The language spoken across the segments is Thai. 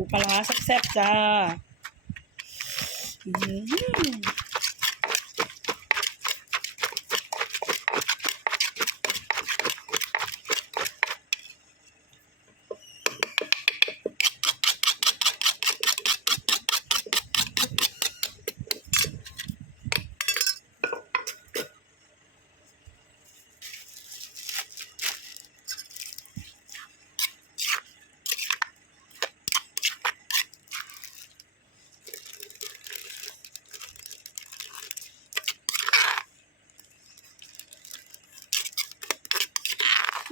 ปูปลาแซ่บๆจ้า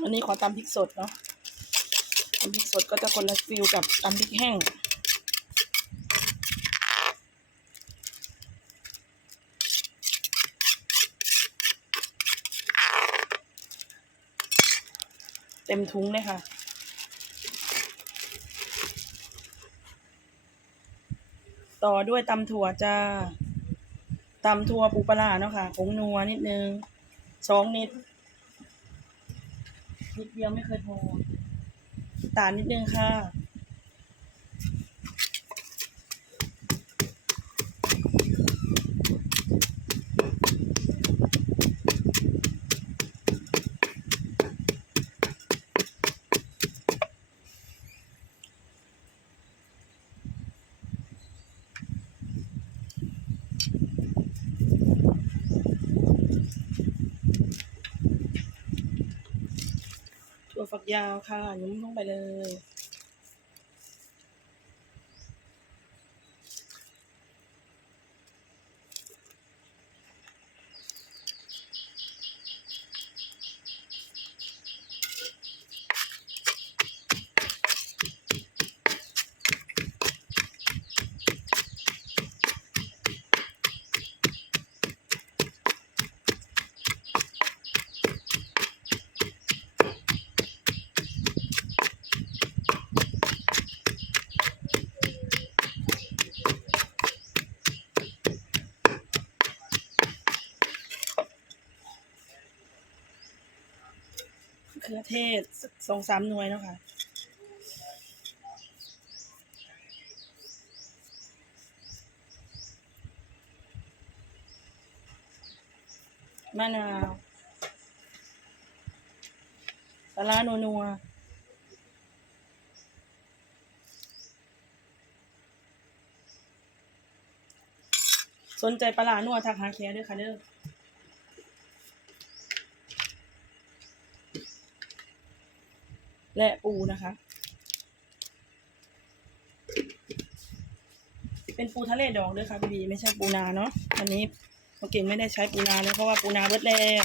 อันนี้ขอตำพริกสดเนาะตำพริกสดก็จะคนละฟิลกับตำพริกแห้งเต็มทุ้งเลยค่ะ ต่อด้วยตำถั่วจ้าตำถั่วปูปลาร้าเนาะค่ะผงนัวนิดนึงสองนิด นิดเดียวไม่เคยโทรตานิดนึงค่ะ ถั่วฝักยาวค่ะ ยุ้มลงไปเลย เครือเทศสองสามหน่วยเนาะค่ะมะนาวปลาร้านัวนัวสนใจปลาร้านัวทักหาแคร์ด้วยค่ะเด้อ และปูนะคะ เป็นปูทะเลดองด้วยค่ะพี่บีไม่ใช่ปูนาเนาะอันนี้เราเก่งไม่ได้ใช้ปูนาเลยเพราะว่าปูนาเบิดแล้ว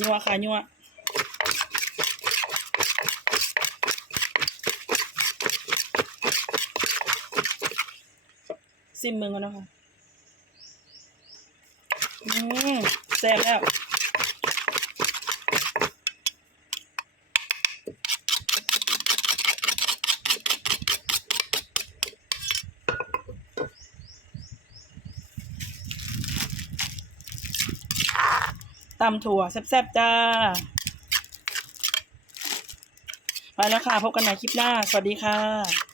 ยัวค่ะยัวซิมเมืองกันนะค่ะอืมแซ่บแล้ว ตำถั่วแซ่บๆจ้า ไปแล้วค่ะ พบกันใหม่คลิปหน้า สวัสดีค่ะ